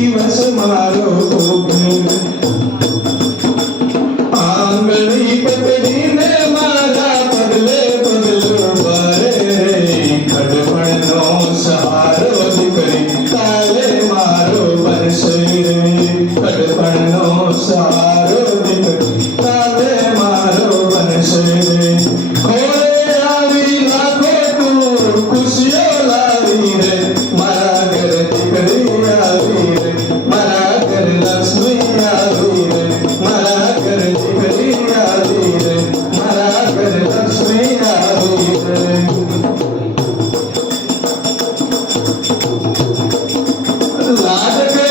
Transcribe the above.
दिवस मारो आंगणी पकड़ीने मारा पगले पगलो बारे खड़पड़नो सहारो दिकरी काले मारो बरसे खड़पड़नो सहारो दिकरी काले मारो बरसे खोले आवी लाखो तू खुशियों लावी रे मारा घर दिकरी आवी रे मारा घर लक्ष्मी आवी रे मारा घर दिकरी आवी रे मारा घर लक्ष्मी आवी रे लाड के